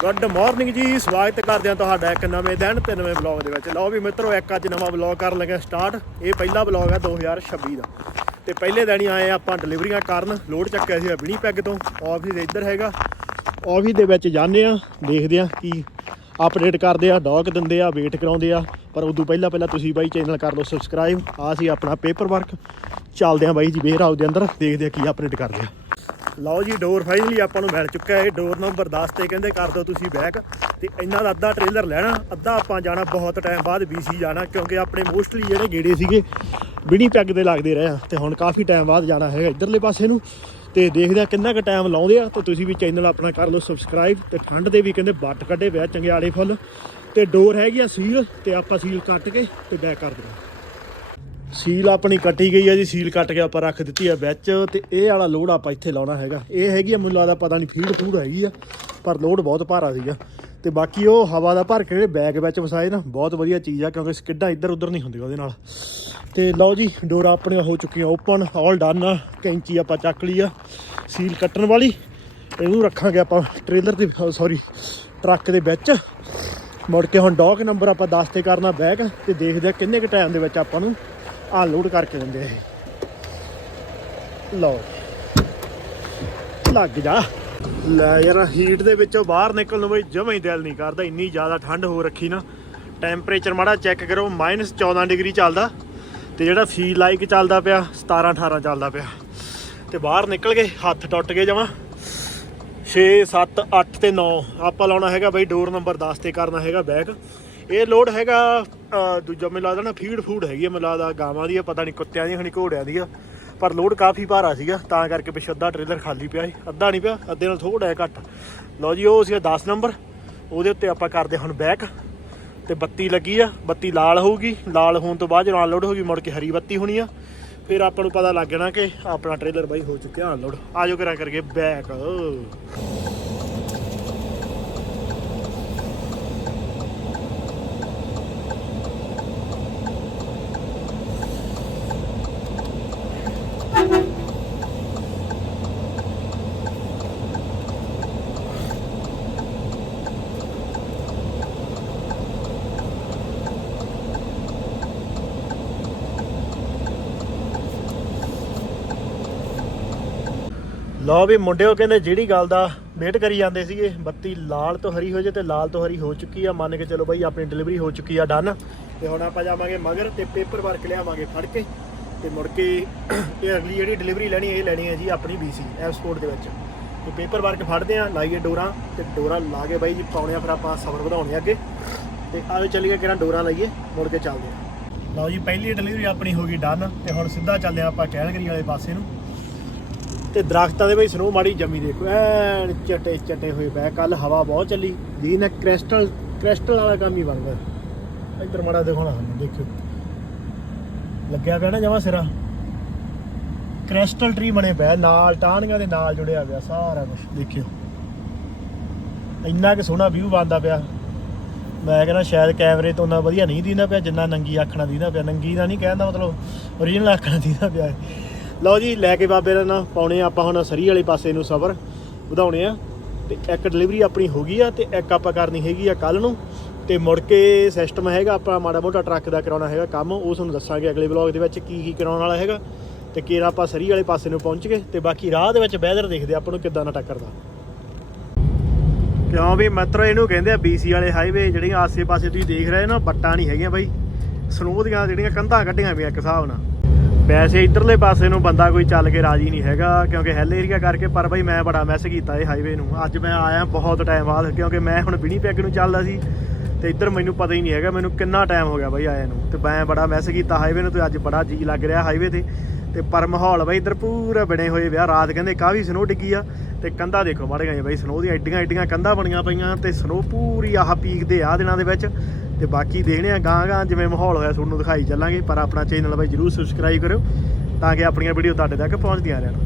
Good morning ਜੀ, ਸਵਾਗਤ ਕਰਦੇ ਹਾਂ ਤੁਹਾਡਾ ਇੱਕ ਨਵੇਂ ਦਿਨ ਤੇ ਨਵੇਂ ਵਲੌਗ ਦੇ ਵਿੱਚ। ਲਓ ਵੀ ਮਿੱਤਰੋ, ਇੱਕ ਅੱਜ ਨਵਾਂ ਵਲੌਗ ਕਰਨ ਲੱਗੇ ਸਟਾਰਟ ਇਹ ਪਹਿਲਾ ਵਲੌਗ ਹੈ 2026 ਦਾ। ਤੇ ਪਹਿਲੇ ਦਿਨ ਹੀ ਆਏ ਹਾਂ ਆਪਾਂ ਡਿਲੀਵਰੀਆਂ ਕਰਨ। ਲੋਡ ਚੱਕਿਆ ਸੀ ਬਿਨੀ ਪੈਗ ਤੋਂ। ਆਫਿਸ ਇੱਧਰ ਹੈਗਾ। ਆਫਿਸ ਦੇ ਵਿੱਚ ਜਾਂਦੇ ਆ ਦੇਖਦੇ ਆ ਕੀ ਅਪਡੇਟ ਕਰਦੇ ਆ ਡੌਕ ਦਿੰਦੇ ਆ ਵੇਟ ਕਰਾਉਂਦੇ ਆ। ਪਰ ਉਦੋਂ ਪਹਿਲਾਂ ਪਹਿਲਾਂ ਤੁਸੀਂ ਬਾਈ ਚੈਨਲ ਕਰ ਲਓ ਸਬਸਕ੍ਰਾਈਬ ਆ ਸੀ ਆਪਣਾ ਪੇਪਰ ਵਰਕ ਚੱਲਦੇ ਆ ਬਾਈ ਜੀ ਵੇਅਰ ਹਾਊਸ ਦੇ ਅੰਦਰ। ਦੇਖਦੇ ਆ ਕੀ ਅਪਡੇਟ ਕਰਦੇ ਆ। ਲਓ ਜੀ ਡੋਰ ਫਾਈਨਲੀ ਆਪਾਂ ਨੂੰ ਮਿਲ ਚੁੱਕਾ ਹੈ। ਡੋਰ ਨੰਬਰ 10 ਤੇ ਕਹਿੰਦੇ ਕਰ ਦਿਓ ਤੁਸੀਂ ਬੈਕ ਤੇ ਇਹਨਾਂ ਦਾ ਅੱਧਾ ਟ੍ਰੇਲਰ ਲੈਣਾ, ਅੱਧਾ ਆਪਾਂ ਜਾਣਾ ਬਹੁਤ ਟਾਈਮ ਬਾਅਦ BC ਜਾਣਾ, ਕਿਉਂਕਿ ਆਪਣੇ ਮੋਸਟਲੀ ਜਿਹੜੇ ਗੇੜੇ ਸੀਗੇ ਬਿਨੀ ਪੈਗ ਦੇ ਲੱਗਦੇ ਰਹੇ ਆ। ਤੇ ਹੁਣ ਕਾਫੀ ਟਾਈਮ ਬਾਅਦ ਜਾਣਾ ਹੈਗਾ ਇਧਰਲੇ ਪਾਸੇ ਨੂੰ। ਤੇ ਦੇਖਦੇ ਆ ਕਿੰਨਾ ਕੁ ਟਾਈਮ ਲਾਉਂਦੇ ਆ। ਤੇ ਤੁਸੀਂ ਵੀ ਚੈਨਲ ਆਪਣਾ ਕਰ ਲਓ ਸਬਸਕ੍ਰਾਈਬ ਤੇ ਠੰਡ ਦੇ ਵੀ ਕਹਿੰਦੇ ਬੱਟ ਕੱਢੇ ਪਿਆ ਚੰਗਿਆੜੇ ਫੁੱਲ। ਤੇ ਡੋਰ ਹੈਗੀ ਆ ਸੀਲ ਤੇ ਆਪਾਂ ਸੀਲ ਕੱਟ ਕੇ ਤੇ ਬੈਕ ਕਰ ਦਿੰਦੇ ਸੀਲ ਆਪਣੀ ਕੱਟੀ ਗਈ ਹੈ ਜੀ, ਸੀਲ ਕੱਟ ਕੇ ਆਪਾਂ ਰੱਖ ਦਿੱਤੀ ਹੈ ਵਿੱਚ ਤੇ ਇਹ ਵਾਲਾ ਲੋਡ ਆਪਾਂ ਇੱਥੇ ਲਾਉਣਾ ਹੈਗਾ। ਇਹ ਹੈਗੀ ਆ ਮੈਨੂੰ ਲੱਗਦਾ ਪਤਾ ਨਹੀਂ ਫੀਡ ਫੂਡ ਹੈਗੀ ਆ, ਪਰ ਲੋਡ ਬਹੁਤ ਭਾਰਾ ਸੀਗਾ ਤੇ ਬਾਕੀ ਉਹ ਹਵਾ ਦਾ ਭਰ ਕੇ ਜਿਹੜੇ ਬੈਗ ਵਿੱਚ ਵਸਾਏ ਨਾ, ਬਹੁਤ ਵਧੀਆ ਚੀਜ਼ ਆ, ਕਿਉਂਕਿ ਸਕਿੱਡਾਂ ਇੱਧਰ ਉੱਧਰ ਨਹੀਂ ਹੁੰਦੀਆਂ ਉਹਦੇ ਨਾਲ। ਤੇ ਲਓ ਜੀ, ਡੋਰਾਂ ਆਪਣੀਆਂ ਹੋ ਚੁੱਕੀਆਂ ਓਪਨ ਆਲ ਡਨ ਆ, ਕੈਂਚੀ ਆਪਾਂ ਚੱਕ ਲਈ ਆ, ਸੀਲ ਕੱਟਣ ਵਾਲੀ। ਇਹਨੂੰ ਰੱਖਾਂਗੇ ਆਪਾਂ ਟ੍ਰੇਲਰ ਦੇ ਸੌਰੀ ਟਰੱਕ ਦੇ ਵਿੱਚ। ਮੁੜ ਕੇ ਹੁਣ ਡੌਕ ਨੰਬਰ ਆਪਾਂ 10 ਤੇ ਕਰਨਾ ਬੈਗ, ਤੇ ਦੇਖਦੇ ਆ ਕਿੰਨੇ ਕੁ ਟਾਈਮ ਦੇ ਵਿੱਚ ਆਪਾਂ ਨੂੰ ਆ ਲੋਡ ਕਰਕੇ ਦਿੰਦੇ ਇਹ। ਲਓ ਲੱਗ ਜਾ। ਲੈ ਯਾਰ ਹੀਟ ਦੇ ਵਿੱਚੋਂ ਬਾਹਰ ਨਿਕਲਣ ਨੂੰ ਬਈ ਜਮਾ ਹੀ ਦਿਲ ਨਹੀਂ ਕਰਦਾ, ਇੰਨੀ ਜ਼ਿਆਦਾ ਠੰਡ ਹੋ ਰੱਖੀ ਨਾ। ਟੈਂਪਰੇਚਰ ਮਾੜਾ ਚੈੱਕ ਕਰੋ -14 ਡਿਗਰੀ ਚੱਲਦਾ। ਤੇ ਜਿਹੜਾ ਫੀਲ ਲਾਈਕ ਚੱਲਦਾ ਪਿਆ 17 18 ਚੱਲਦਾ ਪਿਆ। ਤੇ ਬਾਹਰ ਨਿਕਲ ਗਏ ਹੱਥ ਟੁੱਟ ਗਏ ਜਮਾ 6 7 8 ਤੇ 9 ਆਪਾਂ ਲਾਉਣਾ ਹੈਗਾ ਬਈ ਡੋਰ ਨੰਬਰ 10 ਤੇ ਕਰਨਾ ਹੈਗਾ ਬੈਕ ਇਹ ਲੋਡ ਹੈਗਾ ਅਹ, ਦੂਜਾ ਮੈਨੂੰ ਲੱਗਦਾ ਨਾ ਫੀਡ ਫੂਡ ਹੈਗੀ ਆ ਮੈਨੂੰ ਲੱਗਦਾ ਗਾਵਾਂ ਦੀ ਆ ਪਤਾ ਨਹੀਂ ਕੁੱਤਿਆਂ ਦੀ ਹਣੀ ਘੋੜਿਆਂ ਦੀ ਆ ਪਰ ਲੋਡ ਕਾਫੀ ਭਾਰਾ ਸੀਗਾ ਤਾਂ ਕਰਕੇ ਪਿੱਛੇ ਅੱਧਾ ਟ੍ਰੇਲਰ ਖਾਲੀ ਪਿਆ ਸੀ ਅੱਧਾ ਨਹੀਂ ਪਿਆ ਅੱਧੇ ਨਾਲ ਥੋੜਾ ਜਿਹਾ ਘੱਟ। ਲਓ ਜੀ ਉਹ ਸੀਗਾ 10 ਨੰਬਰ ਉਹਦੇ ਉੱਤੇ ਆਪਾਂ ਕਰਦੇ ਹੁਣ ਬੈਕ ਤੇ ਬੱਤੀ ਲੱਗੀ ਆ ਬੱਤੀ ਲਾਲ ਹੋਊਗੀ ਲਾਲ ਹੋਣ ਤੋਂ ਬਾਅਦ ਜਦੋਂ ਅਨਲੋਡ ਹੋਊਗੀ ਮੁੜ ਕੇ ਹਰੀ ਬੱਤੀ ਹੋਣੀ ਆ ਫਿਰ ਆਪਾਂ ਨੂੰ ਪਤਾ ਲੱਗ ਜਾਣਾ ਕਿ ਆਪਣਾ ਟ੍ਰੇਲਰ ਬਾਈ ਹੋ ਚੁੱਕਿਆ ਅਨਲੋਡ ਆਜੋ ਕਰਾਂ ਕਰਕੇ ਬੈਕ ਲਓ ਵੀ ਮੁੰਡਿਓ ਕਹਿੰਦੇ ਜਿਹੜੀ ਗੱਲ ਦਾ ਵੇਟ ਕਰੀ ਜਾਂਦੇ ਸੀਗੇ, ਬੱਤੀ ਲਾਲ ਤੋਂ ਹਰੀ ਹੋ ਜੇ ਤੇ ਲਾਲ ਤੋਂ ਹਰੀ ਹੋ ਚੁੱਕੀ ਆ, ਮੰਨ ਕੇ ਚਲੋ ਬਾਈ ਆਪਣੀ ਡਿਲੀਵਰੀ ਹੋ ਚੁੱਕੀ ਆ ਡਨ ਤੇ ਹੁਣ ਆਪਾਂ ਜਾਵਾਂਗੇ ਮਗਰ ਤੇ ਪੇਪਰ ਵਰਕ ਲਿਆਵਾਂਗੇ ਫੜ ਕੇ ਤੇ ਮੁੜ ਕੇ ਇਹ ਅਗਲੀ ਜਿਹੜੀ ਡਿਲੀਵਰੀ ਲੈਣੀ ਇਹ ਲੈਣੀ ਹੈ ਜੀ ਆਪਣੀ BC ਐਫ ਸਪੋਰਟ ਦੇ ਵਿੱਚ। ਤੇ ਪੇਪਰ ਵਰਕ ਫੜਦੇ ਆ, ਲਾਈਏ ਡੋਰਾਂ ਤੇ ਡੋਰਾਂ ਲਾ ਕੇ ਬਾਈ ਜੀ ਪਾਉਣੇ ਆ, ਫਿਰ ਆਪਾਂ ਸਬਰ ਵਧਾਉਣੇ ਅੱਗੇ। ਤੇ ਆਵੇ ਚੱਲੀਏ ਕਿਹੜਾ ਡੋਰਾਂ ਲਾਈਏ, ਮੁੜ ਕੇ ਚੱਲਦੇ ਆ। ਲਓ ਜੀ, ਪਹਿਲੀ ਡਿਲੀਵਰੀ ਆਪਣੀ ਹੋ ਗਈ ਡਨ ਤੇ ਹੁਣ ਸਿੱਧਾ ਚੱਲਦੇ ਆ ਆਪਾਂ ਕੈਲਗਰੀ ਵਾਲੇ ਪਾਸੇ ਨੂੰ। ਤੇ ਦਰਖਤਾਂ ਦੇ ਵਿੱਚ ਸਨੋ ਮਾੜੀ ਜੰਮੀ ਦੇਖੋ। ਐਨ ਚਟੇ ਚਟੇ ਹੋਏ ਪਏ ਕੱਲ ਹਵਾ ਬਹੁਤ ਚੱਲੀ। ਜੀ ਨਾ ਕ੍ਰਿਸਟਲ ਕ੍ਰਿਸਟਲ ਵਾਲਾ ਕੰਮ ਹੀ ਬਣਦਾ। ਇੱਧਰ ਮਾੜਾ ਦਿਖਾਉਣਾ ਸਾਨੂੰ ਦੇਖਿਓ। ਲੱਗਿਆ ਪਿਆ ਨਾ ਜਮਾ ਸਿਰਾ। ਕ੍ਰਿਸਟਲ ਟਰੀ ਬਣੇ ਪਿਆ ਨਾਲ ਟਾਹਣੀਆਂ ਦੇ ਨਾਲ ਜੁੜਿਆ ਪਿਆ ਸਾਰਾ ਕੁਝ ਦੇਖਿਓ। ਇੰਨਾ ਕਿ ਸੋਹਣਾ ਵਿਊ ਬਣਦਾ ਪਿਆ। ਮੈਂ ਕਹਿੰਦਾ ਸ਼ਾਇਦ ਕੈਮਰੇ ਤੋਂ ਨਾ ਵਧੀਆ ਨਹੀਂ ਦਿੰਦਾ ਪਿਆ, ਜਿੰਨਾ ਨੰਗੀ ਆਖਣਾ ਨਾਲ ਪਿਆ। ਨੰਗੀ ਦਾ ਨਹੀਂ ਕਹਿੰਦਾ ਮਤਲਬ ਓਰੀਜਨਲ ਆਖਣਾ ਨਾਲ ਦਿੰਦਾ ਪਿਆ। ਲਓ ਜੀ, ਲੈ ਕੇ ਬਾਬੇ ਦਾ ਨਾ ਪਾਉਣੇ ਆ ਆਪਾਂ ਹੁਣ ਸਰੀ ਵਾਲੇ ਪਾਸੇ ਨੂੰ ਸਫ਼ਰ ਵਧਾਉਣੇ ਆ। ਤੇ ਇੱਕ ਡਿਲੀਵਰੀ ਆਪਣੀ ਹੋ ਗਈ ਆ ਤੇ ਇੱਕ ਆਪਾਂ ਕਰਨੀ ਹੈਗੀ ਆ ਕੱਲ ਨੂੰ। ਤੇ ਮੁੜ ਕੇ ਸਿਸਟਮ ਹੈਗਾ, ਆਪਾਂ ਮਾੜਾ ਮੋਟਾ ਟਰੱਕ ਦਾ ਕਰਾਉਣਾ ਹੈਗਾ ਕੰਮ, ਉਹ ਤੁਹਾਨੂੰ ਦੱਸਾਂਗੇ ਅਗਲੇ ਵਲੌਗ ਦੇ ਵਿੱਚ ਕੀ ਕੀ ਕਰਾਉਣ ਵਾਲਾ ਹੈਗਾ। ਤੇ ਕਿਹੜਾ ਆਪਾਂ ਸਰੀ ਵਾਲੇ ਪਾਸੇ ਨੂੰ ਪਹੁੰਚ ਗਏ ਤੇ ਬਾਕੀ ਰਾਹ ਦੇ ਵਿੱਚ ਵੈਦਰ ਦੇਖਦੇ ਆਪਾਂ ਨੂੰ ਕਿੱਦਾਂ ਦਾ ਟੱਕਰਦਾ ਕਿਉਂ ਵੀ ਮਤਰੋ, ਇਹਨੂੰ ਕਹਿੰਦੇ ਆ BC ਵਾਲੇ ਹਾਈਵੇ ਜਿਹੜੀਆਂ ਆਸੇ-ਪਾਸੇ ਤੁਸੀਂ ਦੇਖ ਰਹੇ ਹੋ ਨਾ, ਬੱਟਾਂ ਨਹੀਂ ਹੈਗੀਆਂ ਬਾਈ। ਸਨੋ ਦੀਆਂ ਜਿਹੜੀਆਂ ਕੰਧਾਂ ਕੱਢੀਆਂ ਪਈਆਂ ਇੱਕ ਹਿਸਾਬ ਨਾਲ। ਵੈਸੇ ਇਧਰਲੇ ਪਾਸੇ ਨੂੰ ਬੰਦਾ ਕੋਈ ਚੱਲ ਕੇ ਰਾਜੀ ਨਹੀਂ ਹੈਗਾ, ਕਿਉਂਕਿ ਹਿੱਲ ਏਰੀਆ ਕਰਕੇ, ਪਰ ਬਾਈ ਮੈਂ ਬੜਾ ਮਿਸ ਕੀਤਾ ਇਹ ਹਾਈਵੇ ਨੂੰ। ਅੱਜ ਮੈਂ ਆਇਆ ਬਹੁਤ ਟਾਈਮ ਬਾਅਦ, ਕਿਉਂਕਿ ਮੈਂ ਹੁਣ ਬਿਨੀ ਪੈਗ ਨੂੰ ਚੱਲਦਾ ਸੀ, ਤੇ ਇੱਧਰ ਮੈਨੂੰ ਪਤਾ ਹੀ ਨਹੀਂ ਹੈਗਾ ਮੈਨੂੰ ਕਿੰਨਾ ਟਾਈਮ ਹੋ ਗਿਆ ਬਾਈ ਆਇਆ ਨੂੰ। ਤੇ ਮੈਂ ਬੜਾ ਮਿਸ ਕੀਤਾ ਹਾਈਵੇ ਨੂੰ, ਤੇ ਅੱਜ ਬੜਾ ਜੀ ਲੱਗ ਰਿਹਾ ਹਾਈਵੇ ਤੇ। ਤੇ ਪਰ ਮਾਹੌਲ ਬਾਈ ਇੱਧਰ ਪੂਰਾ ਬਣੇ ਹੋਏ ਵਿਆਹ, ਰਾਤ ਕਹਿੰਦੇ ਕਾਫੀ ਸਨੋ ਡਿੱਗੀ ਆ, ਤੇ ਕੰਧਾਂ ਦੇਖੋ ਮਾੜੇ ਗਏ ਬਈ ਸਨੋ ਦੀਆਂ ਐਡੀਆਂ ਐਡੀਆਂ ਕੰਧਾਂ ਬਣੀਆਂ ਪਈਆਂ, ਤੇ ਸਨੋ ਪੂਰੀ ਆਹ ਪੀਕ ਦੇ ਆ ਦਿਨਾਂ ਦੇ ਵਿੱਚ। ਤੇ ਬਾਕੀ ਦੇਖਦੇ ਆ ਗਾਂ ਗਾਂ ਜਿਵੇਂ ਮਾਹੌਲ ਹੋਇਆ ਤੁਹਾਨੂੰ ਦਿਖਾਈ ਚੱਲਾਂਗੇ, ਪਰ ਆਪਣਾ ਚੈਨਲ ਬਾਈ ਜਰੂਰ ਸਬਸਕ੍ਰਾਈਬ ਕਰਿਓ ਤਾਂ ਕਿ ਆਪਣੀਆਂ ਵੀਡੀਓ ਤੁਹਾਡੇ ਤੱਕ ਪਹੁੰਚਦੀਆਂ ਰਹਿਣ।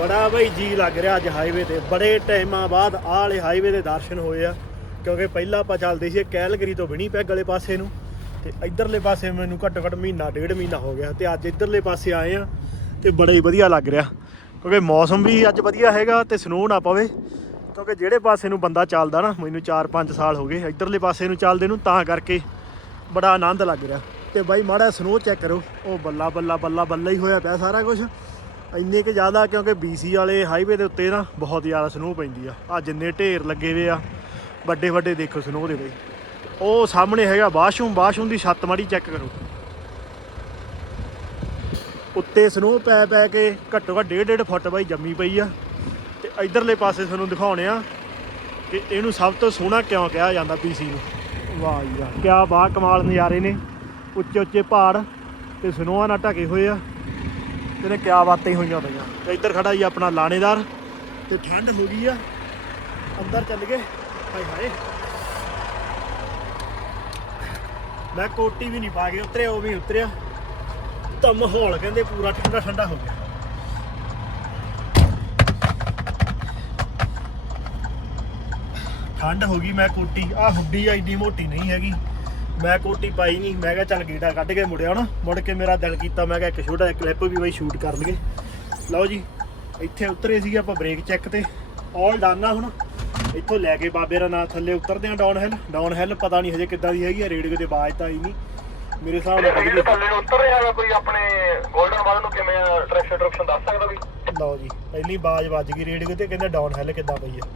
ਬੜਾ ਬਾਈ ਜੀ ਲੱਗ ਰਿਹਾ ਅੱਜ ਹਾਈਵੇ ਤੇ। ਬੜੇ ਟਾਈਮਾਂ ਬਾਅਦ ਆਲੇ ਹਾਈਵੇ ਦੇ ਦਰਸ਼ਨ ਹੋਏ ਆ। ਕਿਉਂਕਿ ਪਹਿਲਾਂ ਆਪਾਂ ਚੱਲਦੇ ਸੀ ਕੈਲਗਰੀ ਤੋਂ ਬਣੀ ਪੈਗ ਵਾਲੇ ਪਾਸੇ ਨੂੰ, ਤੇ ਇਧਰਲੇ ਪਾਸੇ ਮੈਨੂੰ ਘੱਟੋ ਘੱਟ ਮਹੀਨਾ, ਡੇਢ ਮਹੀਨਾ ਹੋ ਗਿਆ ਤੇ ਅੱਜ ਇਧਰਲੇ ਪਾਸੇ ਆਏ ਆ ਤੇ ਬੜਾ ਹੀ ਵਧੀਆ ਲੱਗ ਰਿਹਾ, ਕਿਉਂਕਿ ਮੌਸਮ ਵੀ ਅੱਜ ਵਧੀਆ ਹੈਗਾ ਤੇ ਸਨੋ ਨਾ ਪਵੇ, ਕਿਉਂਕਿ ਜਿਹੜੇ ਪਾਸੇ ਨੂੰ ਬੰਦਾ ਚੱਲਦਾ ਨਾ, ਮੈਨੂੰ 4-5 ਸਾਲ ਹੋ ਗਏ ਇਧਰਲੇ ਪਾਸੇ ਨੂੰ ਚੱਲਦੇ ਨੂੰ, ਤਾਂ ਕਰਕੇ ਬੜਾ ਆਨੰਦ ਲੱਗ ਰਿਹਾ। ਤੇ ਬਾਈ ਮਾੜਾ ਸਨੋ ਚੈੱਕ ਕਰੋ, ਉਹ ਬੱਲਾ ਬੱਲਾ ਬੱਲਾ ਬੱਲਾ ਹੀ ਹੋਇਆ ਪਿਆ ਸਾਰਾ ਕੁਝ ਇੰਨੇ ਕਿ ਜ਼ਿਆਦਾ ਕਿਉਂਕਿ BC ਵਾਲੇ ਹਾਈਵੇ ਦੇ ਉੱਤੇ ਨਾ ਬਹੁਤ ਜ਼ਿਆਦਾ ਸਨੋ ਪੈਂਦੀ ਆ ਆ ਜਿੰਨੇ ਢੇਰ ਲੱਗੇ ਵੇ ਆ। ਵੱਡੇ ਵੱਡੇ ਦੇਖੋ ਸਨੋ ਦੇ ਬਈ। ਉਹ ਸਾਹਮਣੇ ਹੈਗਾ ਵਾਸ਼ਰੂਮ ਵਾਸ਼ਰੂਮ ਦੀ ਛੱਤ ਮਾੜੀ ਚੈੱਕ ਕਰੋ। ਉੱਤੇ ਸਨੋ ਪੈ ਪੈ ਕੇ ਘੱਟੋ ਘੱਟ 1.5 ਫੁੱਟ ਬਾਈ ਜੰਮੀ ਪਈ ਆ। ਤੇ ਇਧਰਲੇ ਪਾਸੇ ਤੁਹਾਨੂੰ ਦਿਖਾਉਣੇ ਆ ਕਿ ਇਹਨੂੰ ਸਭ ਤੋਂ ਸੋਹਣਾ ਕਿਉਂ ਕਿਹਾ ਜਾਂਦਾ BC ਨੂੰ। ਵਾਹ ਜੀ ਵਾਹ, ਕਿਆ ਬਾ ਕਮਾਲ ਨਜ਼ਾਰੇ ਨੇ। ਉੱਚੇ ਉੱਚੇ ਪਹਾੜ ਤੇ ਸਨੋਆਂ ਨਾਲ ਢਕੇ ਹੋਏ ਆ। ਇਹਨੇ ਕਿਆ ਬਾਤਾਂ ਹੀ ਹੋਈਆਂ ਪਈਆਂ। ਤੇ ਇੱਧਰ ਖੜਾ ਜੀ ਆਪਣਾ ਲਾਣੇਦਾਰ। ਤੇ ਠੰਡ ਹੋ ਗਈ ਆ। ਅੰਦਰ ਚੱਲ ਗਏ। ਹਾਏ ਹਾਏ। ਮੈਂ ਕੋਟੀ ਵੀ ਨਹੀਂ ਪਾ ਕੇ ਉਤਰਿਆ, ਉਹ ਵੀ ਉਤਰਿਆ। ਤਾਂ ਮਾਹੌਲ ਕਹਿੰਦੇ ਪੂਰਾ ਠੰਡਾ ਠੰਡਾ ਹੋ ਗਿਆ। ਠੰਡ ਹੋ ਗਈ ਮੈਂ ਕੋਟੀ। ਆ ਹੁੱਡੀ ਆ ਇੰਨੀ ਮੋਟੀ ਨਹੀਂ ਹੈਗੀ। ਮੈਂ ਕੋਟੀ ਪਾਈ ਨਹੀਂ। ਮੈਂ ਕਿਹਾ ਚੱਲ ਗੇੜਾ ਕੱਢ ਕੇ ਮੁੜਿਆ ਹੁਣ ਮੁੜ ਕੇ ਮੇਰਾ ਦਿਲ ਕੀਤਾ, ਮੈਂ ਕਿਹਾ ਇੱਕ ਛੋਟਾ ਜਿਹਾ ਕਲਿੱਪ ਵੀ ਬਈ ਸ਼ੂਟ ਕਰ ਲਈਏ ਲਓ ਜੀ, ਇੱਥੇ ਉਤਰੇ ਸੀਗੇ ਆਪਾਂ ਬ੍ਰੇਕ ਚੈੱਕ ਤੇ। ਆਲ ਡਨ ਆ ਹੁਣ। ਇੱਥੋਂ ਲੈ ਕੇ ਬਾਬੇ ਦਾ ਨਾਂ ਥੱਲੇ ਉਤਰਦੇ ਆ ਡਾਊਨ ਹਿੱਲ ਡਾਊਨ ਹਿੱਲ ਪਤਾ ਨਹੀਂ ਹਜੇ ਕਿੱਦਾਂ ਦੀ ਹੈਗੀ ਆ ਰੇਡੀਓ ਤੇ ਆਵਾਜ਼ ਤਾਂ ਆਈ ਨਹੀਂ। ਮੇਰੇ ਹਿਸਾਬ ਨਾਲ ਥੱਲੇ ਉਤਰ ਰਿਹਾ ਕੋਈ ਆਪਣੇ 골ਡਨ ਵਾਲ ਨੂੰ ਕਿਵੇਂ ਡਾਇਰੈਕਸ਼ਨ ਡਾਇਰੈਕਸ਼ਨ ਦੱਸ ਸਕਦਾ ਵੀ ਲਓ ਜੀ ਪਹਿਲੀ ਆਵਾਜ਼ ਵੱਜ ਗਈ ਰੇਡੀਓ ਤੇ ਕਹਿੰਦੇ ਡਾਊਨ ਹਿੱਲ ਕਿੱਦਾਂ ਪਈ ਆ।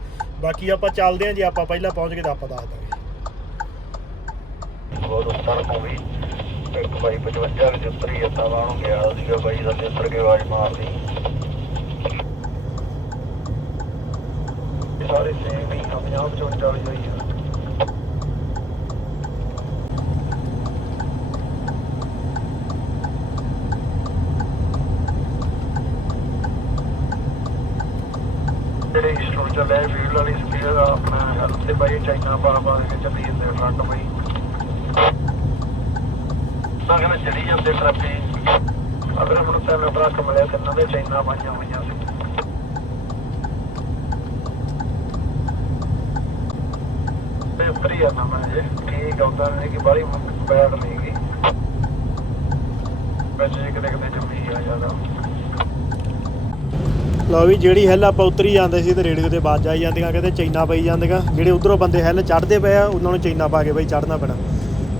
ਬਾਕੀ ਆਪਾਂ ਚੱਲਦੇ ਆਂ ਜੇ ਆਪਾਂ ਪਹਿਲਾਂ ਪਹੁੰਚ ਗਏ ਤਾਂ ਆਪਾਂ ਦੱਸ ਦਾਂਗੇ। ਬਹੁਤ ਉੱਪਰ ਹੋ ਗਈ ਇੱਕ ਬਾਈ 55 ਵਿੱਚ ਉਤਰੀ ਜਾਂਦਾ ਵਾ ਨੂੰ ਗਿਆ ਸੀਗਾ ਬਾਈ ਦਾ ਉੱਤਰ ਕੇ ਆਵਾਜ਼ ਮਾਰਦੀ। ਸਾਰੇ ਸੇਮ ਹੀ 50 55 ਵਾਲੀ ਹੋਈ ਆ। ਜਿਹੜੇ ਸਟੋਰ ਚੱਲੇ ਵੀਲ ਵਾਲੀ ਸਪੀਡ ਦਾ ਆਪਣਾ ਹੈਲਥ ਬਾਈ ਚਾਈਨਾ ਪਾ ਪਾ ਕੇ ਚੱਲੀ ਜਾਂਦੇ ਟਰੱਕ ਬਾਈ ਤਾਂ ਕਹਿੰਦਾ ਚਲੀ ਜਾਂਦੇ ਟਰੱਪੇ ਅਗਰ ਹੁਣ ਤੈਨੂੰ ਟਰੱਕ ਮਿਲਿਆ, ਤਿੰਨਾਂ ਦੇ ਚਾਈਨਾ ਪਾਈਆਂ ਹੋਈਆਂ ਸੀ। ਤੇ ਉੱਤਰੀ ਜਾਣਾ ਮੈਂ ਜੇ। ਠੀਕ ਆਉਂਦਾ ਨਹੀਂ ਕਿ ਬਾਹਲੀ ਬੈਡ ਨਹੀਂ ਗਈ। ਵਿੱਚ ਜੇ ਕਿਤੇ ਕਿਤੇ ਜੰਮੀ ਆ ਜਾਂਦਾ ਲਓ ਵੀ, ਜਿਹੜੀ ਹਿੱਲ ਆਪਾਂ ਉਤਰੀ ਜਾਂਦੇ ਸੀ ਤੇ ਰੇਡੀਓ ਤੇ ਬਾਜ ਆਈ ਜਾਂਦੀਆਂ, ਕਹਿੰਦੇ ਚੈਨਾ ਪਈ ਜਾਂਦੀਆਂ। ਜਿਹੜੇ ਉਧਰੋਂ ਬੰਦੇ ਹਿੱਲ ਚੜਦੇ ਪਏ ਆ, ਉਹਨਾਂ ਨੂੰ ਚੈਨਾ ਪਾ ਕੇ ਬਈ ਚੜਨਾ ਪੈਣਾ।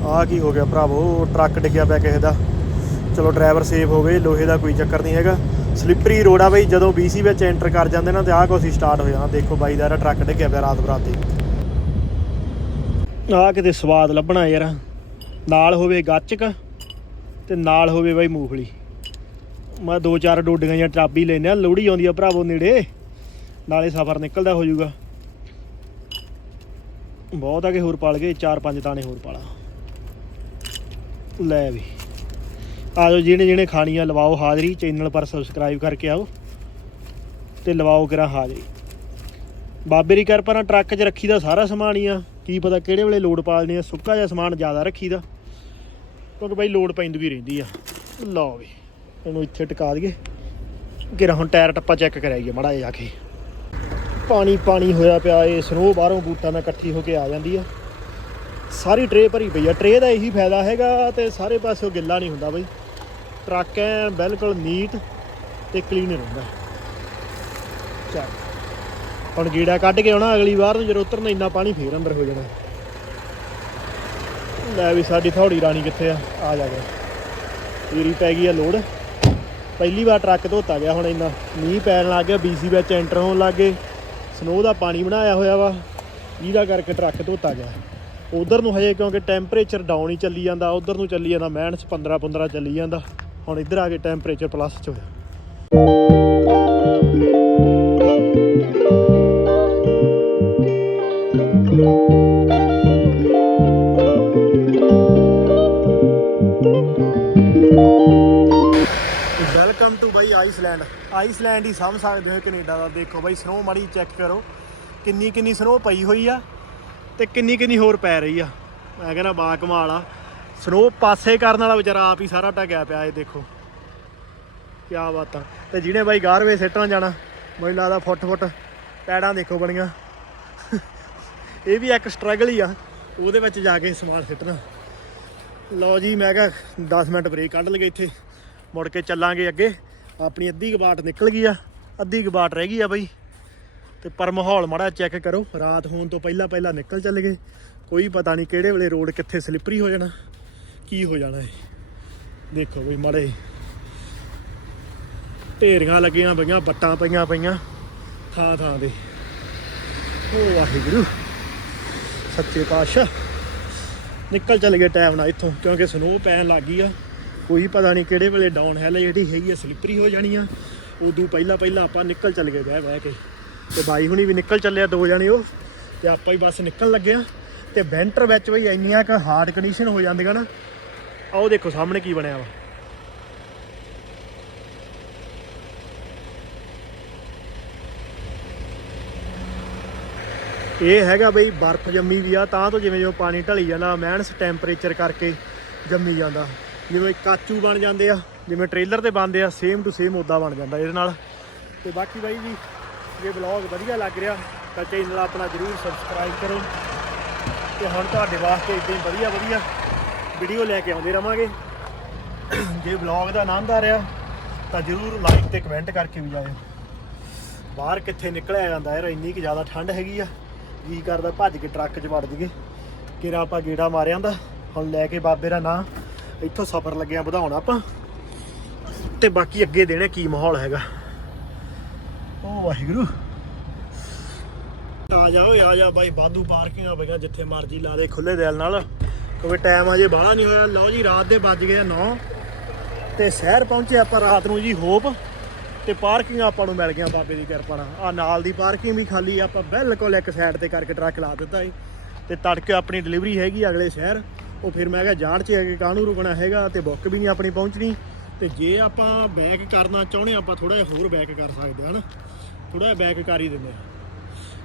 ਆਹ ਕੀ ਹੋ ਗਿਆ ਭਰਾਵੋ, ਟਰੱਕ ਡਿੱਗਿਆ ਪਿਆ ਕਿਸੇ ਦਾ। ਚਲੋ ਡਰਾਈਵਰ ਸੇਫ ਹੋ ਗਏ, ਲੋਹੇ ਦਾ ਕੋਈ ਚੱਕਰ ਨਹੀਂ ਹੈਗਾ। ਸਲਿੱਪਰੀ ਰੋਡ ਆ ਬਈ, ਜਦੋਂ BC ਵਿੱਚ ਐਂਟਰ ਕਰ ਜਾਂਦੇ ਨਾ ਤੇ ਆਹ ਕੁਛ ਸਟਾਰਟ ਹੋ ਜਾਣਾ ਦੇਖੋ ਬਾਈ ਦਾ ਟਰੱਕ ਡਿੱਗਿਆ ਪਿਆ ਰਾਤ ਬਰਾਤੇ ਆਹ ਕਿਤੇ ਸਵਾਦ ਲੱਭਣਾ ਯਾਰ। ਨਾਲ ਹੋਵੇ ਗੱਚਕ ਤੇ ਨਾਲ ਹੋਵੇ ਬਾਈ ਮੂੰਗਫਲੀ। ਮੈਂ ਦੋ ਚਾਰ ਡੋਡੀਆਂ ਜਾਂ ਟਰਾਬੀ ਲੈਨੇ ਆ ਲੋੜੀ ਆਉਂਦੀ ਆ ਭਰਾਵੋ ਨੇੜੇ, ਨਾਲੇ ਸਫ਼ਰ ਨਿਕਲਦਾ ਹੋ ਜਾਊਗਾ। ਬਹੁਤ ਆ ਕਿ ਹੋਰ ਪਾਲ ਗਏ, ਚਾਰ ਪੰਜ ਤਾਣੇ ਹੋਰ ਪਾਲਾ। ਲੈ ਵੀ। ਆ ਜਾਓ, ਜਿਹਨੇ ਜਿਹਨੇ ਖਾਣੀ ਆ ਲਵਾਓ ਹਾਜ਼ਰੀ, ਚੈਨਲ ਪਰ ਸਬਸਕ੍ਰਾਈਬ ਕਰਕੇ ਆਓ ਤੇ ਲਵਾਓ ਕਰਾਂ ਹਾਜ਼ਰੀ। ਬਾਬੇ ਦੀ ਕਿਰਪਾ ਨਾਲ ਟਰੱਕ 'ਚ ਰੱਖੀ ਦਾ ਸਾਰਾ ਸਮਾਨ ਹੀ ਆ। ਕੀ ਪਤਾ ਕਿਹੜੇ ਵੇਲੇ ਲੋਡ ਪਾਲਣੀ ਆ, ਸੁੱਕਾ ਜਿਹਾ ਸਮਾਨ ਜ਼ਿਆਦਾ ਰੱਖੀਦਾ। ਕਿਉਂਕਿ ਬਾਈ ਲੋਡ ਪੈਂਦੀ ਵੀ ਰਹਿੰਦੀ ਆ। ਲਓ ਵੀ, ਇਹਨੂੰ ਇੱਥੇ ਟਿਕਾ ਦਈਏ। ਗਿਰਾ ਹੁਣ ਟਾਇਰ ਟੱਪਾ ਚੈੱਕ ਕਰਾਈਏ ਮੜਾ ਜਾ ਕੇ। ਪਾਣੀ ਪਾਣੀ ਹੋਇਆ ਪਿਆ, ਇਹ ਸਨੋ ਬਾਹਰੋਂ ਬੂਟਾਂ ਨਾਲ ਇਕੱਠੀ ਹੋ ਕੇ ਆ ਜਾਂਦੀ ਆ। ਸਾਰੀ ਟਰੇ ਭਰੀ ਪਈ ਆ। ਟਰੇ ਦਾ ਇਹੀ ਫਾਇਦਾ ਹੈਗਾ ਤੇ ਸਾਰੇ ਪਾਸਿਓਂ ਗਿੱਲਾ ਨਹੀਂ ਹੁੰਦਾ ਬਾਈ। ਟਰੱਕ ਐ ਬਿਲਕੁਲ ਨੀਟ ਤੇ ਕਲੀਨ ਰਹਿੰਦਾ। ਚੱਲ। ਹੁਣ ਗੀੜਾ ਕੱਢ ਕੇ ਆਉਣਾ ਅਗਲੀ ਵਾਰ ਨੂੰ ਜਦੋਂ ਉਤਰਨਾ ਇੰਨਾ ਪਾਣੀ ਫੇਰ ਅੰਦਰ ਹੋ ਜਾਣਾ। ਲੈ ਵੀ ਸਾਡੀ ਥੋੜੀ ਰਾਣੀ ਕਿੱਥੇ ਆ? ਆ ਜਾ ਗਿਆ ਪੂਰੀ ਪੈ ਗਈ ਆ ਲੋਡ ਪਹਿਲੀ ਵਾਰ ਟਰੱਕ ਧੋਤਾ ਗਿਆ ਹੁਣ ਇੰਨਾ। ਮੀਂਹ ਪੈਣ ਲੱਗ ਗਿਆ BC ਵਿੱਚ ਐਂਟਰ ਹੋਣ ਲੱਗ ਗਏ। ਸਨੋ ਦਾ ਪਾਣੀ ਬਣਾਇਆ ਹੋਇਆ ਵਾ। ਜਿਹਦਾ ਕਰਕੇ ਟਰੱਕ ਧੋਤਾ ਗਿਆ। ਉਧਰ ਨੂੰ ਹਜੇ ਕਿਉਂਕਿ ਟੈਂਪਰੇਚਰ ਡਾਊਨ ਹੀ ਚੱਲੀ ਜਾਂਦਾ, ਉਧਰ ਨੂੰ ਚੱਲੀ ਜਾਂਦਾ ਮਾਈਨਸ 15 15 ਚੱਲੀ ਜਾਂਦਾ। ਹੁਣ ਇੱਧਰ ਆ ਕੇ ਟੈਂਪਰੇਚਰ ਪਲੱਸ ਚ ਹੋਇਆ। ਵੈਲਕਮ ਟੂ ਬਾਈ ਆਈਸਲੈਂਡ ਆਈਸਲੈਂਡ ਹੀ ਸਮਝ ਸਕਦੇ ਹੋ ਕੈਨੇਡਾ ਦਾ। ਦੇਖੋ ਬਾਈ ਸਨੋ ਮਾੜੀ ਚੈੱਕ ਕਰੋ। ਕਿੰਨੀ ਕਿੰਨੀ ਸਨੋ ਪਈ ਹੋਈ ਆ ਤੇ ਕਿੰਨੀ ਕਿੰਨੀ ਹੋਰ ਪੈ ਰਹੀ ਆ। ਮੈਂ ਕਹਿੰਦਾ ਬਾ ਕਮਾਲ ਆ। ਸਨੋ ਪਾਸੇ ਕਰਨ ਵਾਲਾ ਵਿਚਾਰਾ ਆਪ ਹੀ ਸਾਰਾ ਟਕਿਆ ਪਿਆ ਇਹ ਦੇਖੋ। ਕੀ ਬਾਤਾਂ ਤੇ ਜਿਹਨੇ ਬਾਈ 11ਵੇਂ ਸਿੱਟਣ ਜਾਣਾ, ਮੈਨੂੰ ਲੱਗਦਾ ਫੁੱਟ ਫੁੱਟ ਪੈੜਾਂ ਦੇਖੋ ਬਣੀਆਂ। ਇਹ ਵੀ ਇੱਕ ਸਟਰਗਲ ਹੀ ਆ। ਉਹਦੇ ਵਿੱਚ ਜਾ ਕੇ ਸਮਾਨ ਸਿੱਟਣਾ। ਲਓ ਜੀ, ਮੈਂ ਕਿਹਾ 10 ਮਿੰਟ ਬ੍ਰੇਕ ਕੱਢ ਲਗੇ ਇੱਥੇ। ਮੁੜ ਕੇ ਚੱਲਾਂਗੇ ਅੱਗੇ। ਆਪਣੀ ਅੱਧੀ ਕਬਾਟ ਨਿਕਲ ਗਈ ਆ। ਅੱਧੀ ਕਬਾਟ ਰਹਿ ਗਈ ਆ ਬਈ। ਤੇ ਪਰ ਮਾਹੌਲ ਮਾੜਾ ਚੈੱਕ ਕਰੋ। ਰਾਤ ਹੋਣ ਤੋਂ ਪਹਿਲਾਂ ਪਹਿਲਾਂ ਨਿਕਲ ਚੱਲ ਗਏ। ਕੋਈ ਪਤਾ ਨਹੀਂ ਕਿਹੜੇ ਵੇਲੇ ਰੋਡ ਕਿੱਥੇ ਸਲਿੱਪਰੀ ਹੋ ਜਾਣਾ। ਕੀ ਹੋ ਜਾਣਾ ਹੈ ਦੇਖੋ ਬਈ ਮਾੜੇ। ਢੇਰੀਆਂ ਲੱਗੀਆਂ ਪਈਆਂ, ਬੱਟਾਂ ਪਈਆਂ ਪਈਆਂ। ਥਾਂ ਥਾਂ ਦੇ ਓ ਵਾਹਿਗੁਰੂ। ਸੱਚੇ ਪਾਤਸ਼ਾਹ। ਨਿਕਲ ਚੱਲ ਗਏ ਟਾਈਮ ਨਾਲ ਇੱਥੋਂ, ਕਿਉਂਕਿ ਸਨੋ ਪੈਣ ਲੱਗ ਗਈ ਆ। ਕੋਈ ਪਤਾ ਨਹੀਂ ਕਿਹੜੇ ਵੇਲੇ ਡਾਊਨ ਹਿੱਲ ਜਿਹੜੀ ਹੈਗੀ ਆ ਸਲਿੱਪਰੀ ਹੋ ਜਾਣੀ ਆ। ਉਦੋਂ ਪਹਿਲਾਂ ਪਹਿਲਾਂ ਆਪਾਂ ਨਿਕਲ ਚੱਲ ਗਏ ਬਹਿ ਬਹਿ ਕੇ। ਤੇ ਬਾਈ ਹੁਣੀ ਵੀ ਨਿਕਲ ਚੱਲਿਆ ਦੋ ਜਣੇ ਉਹ। ਤੇ ਆਪਾਂ ਹੀ ਬਸ ਨਿਕਲਣ ਲੱਗੇ ਆ। ਤੇ ਵੈਂਟਰ ਵਿੱਚ ਵੀ ਇੰਨੀਆਂ ਕ ਹਾਰਡ ਕੰਡੀਸ਼ਨ ਹੋ ਜਾਂਦੀਆਂ ਨਾ। ਆਓ ਦੇਖੋ ਸਾਹਮਣੇ ਕੀ ਬਣਿਆ ਵਾ। ਇਹ ਹੈਗਾ ਬਈ ਬਰਫ਼ ਜੰਮੀ ਵੀ ਆ, ਤਾਂ ਤੋਂ ਜਿਵੇਂ ਜਿਵੇਂ ਪਾਣੀ ਢਲੀ ਜਾਂਦਾ ਮੈਨਸ ਟੈਂਪਰੇਚਰ ਕਰਕੇ ਜੰਮੀ ਜਾਂਦਾ। ਜਿਵੇਂ ਕਾਚੂ ਬਣ ਜਾਂਦੇ ਆ, ਜਿਵੇਂ ਟ੍ਰੇਲਰ ਤੇ ਬਣਦੇ ਆ ਸੇਮ ਟੂ ਸੇਮ ਉਦਾਂ ਬਣ ਜਾਂਦਾ ਇਹਦੇ ਨਾਲ। ਤੇ ਬਾਕੀ ਬਾਈ ਜੀ, ਜੇ ਵਲੌਗ ਵਧੀਆ ਲੱਗ ਰਿਹਾ, ਤਾਂ ਚੈਨਲ ਆਪਣਾ ਜਰੂਰ ਸਬਸਕ੍ਰਾਈਬ ਕਰੋ। ਤੇ ਹੁਣ ਤੁਹਾਡੇ ਵਾਸਤੇ ਇਦਾਂ ਹੀ ਵਧੀਆ ਵਧੀਆ ਵੀਡੀਓ ਲੈ ਕੇ ਆਉਂਦੇ ਰਵਾਂਗੇ। ਜੇ ਵਲੌਗ ਦਾ ਆਨੰਦ ਆ ਰਿਹਾ, ਤਾਂ ਜਰੂਰ ਲਾਈਕ ਤੇ ਕਮੈਂਟ ਕਰਕੇ ਵੀ ਜਾਇਓ। ਬਾਹਰ ਕਿੱਥੇ ਨਿਕਲਿਆ ਜਾਂਦਾ ਯਾਰ, ਇੰਨੀ ਕਿ ਜ਼ਿਆਦਾ ਠੰਡ ਹੈਗੀ ਆ। ਜੀ ਕਰਦਾ, ਭੱਜ ਕੇ ਟਰੱਕ 'ਚ ਵੜ ਜੀਏ। ਕਿਰਾ ਆਪਾਂ ਗੇੜਾ ਮਾਰਿਆ ਦਾ ਹੁਣ ਲੈ ਕੇ ਬਾਬੇ ਦਾ ਨਾਂ, ਇੱਥੋਂ ਸਫ਼ਰ ਲੱਗਿਆ ਵਧਾਉਣ ਆਪਾਂ। ਤੇ ਬਾਕੀ ਅੱਗੇ ਦੇਣੇ ਕੀ ਮਾਹੌਲ ਹੈਗਾ। ਓ ਵਾਹਿਗੁਰੂ। ਆ ਜਾ ਓਏ, ਆ ਜਾ ਬਾਈ ਬਾਦੂ ਪਾਰਕਿੰਗ ਆ ਬਈਆਂ ਜਿੱਥੇ ਮਰਜ਼ੀ ਲਾ ਦੇ ਖੁੱਲੇ ਦਿਲ ਨਾਲ। ਕਿਉਂਕਿ ਟਾਈਮ ਅਜੇ ਬਾਹਲਾ ਨਹੀਂ ਹੋਇਆ। ਲਓ ਜੀ, ਰਾਤ ਦੇ ਵੱਜ ਗਏ 9 ਤੇ ਸ਼ਹਿਰ ਪਹੁੰਚੇ ਆਪਾਂ ਰਾਤ ਨੂੰ ਜੀ, ਹੋਪ। ਤੇ ਪਾਰਕਿੰਗ ਆਪਾਂ ਨੂੰ ਮਿਲ ਗਿਆ ਬਾਬੇ ਦੀ ਕਿਰਪਾ ਨਾਲ। ਆ ਨਾਲ ਦੀ ਪਾਰਕਿੰਗ ਵੀ ਖਾਲੀ ਆਪਾਂ ਬਿਲਕੁਲ ਇੱਕ ਸਾਈਡ ਤੇ ਕਰਕੇ ਟਰੱਕ ਲਾ ਦਿੱਤਾ ਏ ਤੇ ਤੜਕੇ ਆਪਣੀ ਡਿਲੀਵਰੀ ਹੈਗੀ ਅਗਲੇ ਸ਼ਹਿਰ। ਉਹ ਫਿਰ ਮੈਂ ਕਿਹਾ ਜਾਣ ਚ ਹੈਗੇ, ਕਾਹਨੂੰ ਰੁਕਣਾ ਹੈਗਾ ਤੇ ਬੁੱਕ ਵੀ ਨਹੀਂ ਆਪਣੀ ਪਹੁੰਚਣੀ। ਤੇ ਜੇ ਆਪਾਂ ਬੈਕ ਕਰਨਾ ਚਾਹੁੰਦੇ ਆਪਾਂ ਥੋੜਾ ਜਿਹਾ ਹੋਰ ਬੈਕ ਕਰ ਸਕਦੇ ਹਾਂ ਨਾ ਥੋੜਾ ਜਿਹਾ ਬੈਕ ਕਰ ਹੀ ਦਿੰਦੇ ਆ।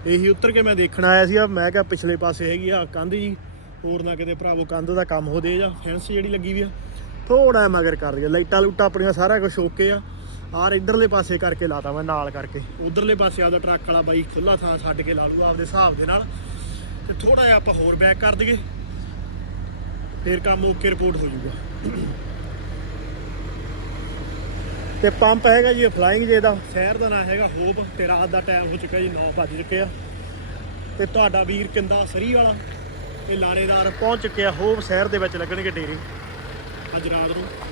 ਇਹੀ ਉੱਤਰ ਕੇ ਮੈਂ ਦੇਖਣ ਆਇਆ ਸੀ ਮੈਂ ਕਿਹਾ ਪਿਛਲੇ ਪਾਸੇ ਹੈਗੀ ਆ ਕੰਧ ਜੀ। ਹੋਰ ਨਾ ਕਿਤੇ ਭਰਾਵੋ, ਕੰਧ ਦਾ ਕੰਮ ਹੋ ਦੇ ਜਾਂ ਫੈਂਸ ਜਿਹੜੀ ਲੱਗੀ ਵੀ ਆ। ਥੋੜਾ ਮਗਰ ਕਰ ਰਹੀ ਲਾਈਟਾਂ ਲੂਟਾਂ ਆਪਣੀਆਂ ਸਾਰਾ ਕੁਝ ਓਕੇ ਆ। ਆਰ ਇਧਰਲੇ ਪਾਸੇ ਕਰਕੇ ਲਾਤਾ ਮੈਂ ਨਾਲ ਕਰਕੇ। ਉਧਰਲੇ ਪਾਸੇ ਆਦਾ ਟਰੱਕ ਵਾਲਾ ਬਾਈ ਖੁੱਲਾ ਥਾਂ ਛੱਡ ਕੇ ਲਾ ਲੂ ਆਪਦੇ ਹਿਸਾਬ ਦੇ ਨਾਲ। ਤੇ ਥੋੜਾ ਜਿਹਾ ਆਪਾਂ ਹੋਰ ਬੈਕ ਕਰ ਦਈਏ। ਫਿਰ ਕੰਮ ਓਕੇ ਰਿਪੋਰਟ ਹੋ ਜਾਊਗਾ। ਤੇ ਪੰਪ ਹੈਗਾ ਜੀ ਫਲਾਈਂਗ ਜੇ ਦਾ। ਸ਼ਹਿਰ ਦਾ ਨਾਂ ਹੈਗਾ ਹੋਪ ਤੇ ਰਾਤ ਦਾ ਟਾਈਮ ਹੋ ਚੁੱਕਾ ਜੀ 9 ਵੱਜ ਚੁੱਕੇ ਆ। ਤੇ ਤੁਹਾਡਾ ਵੀਰ ਕਿੰਦਾ? ਸਰੀ ਵਾਲਾ? ਇਹ ਲਾਣੇਦਾਰ ਪਹੁੰਚ ਚੁੱਕਿਆ ਹੋਪ ਸ਼ਹਿਰ ਦੇ ਵਿੱਚ ਲੱਗਣਗੇ ਡੇਰੇ। ਅੱਜ ਰਾਤ ਨੂੰ।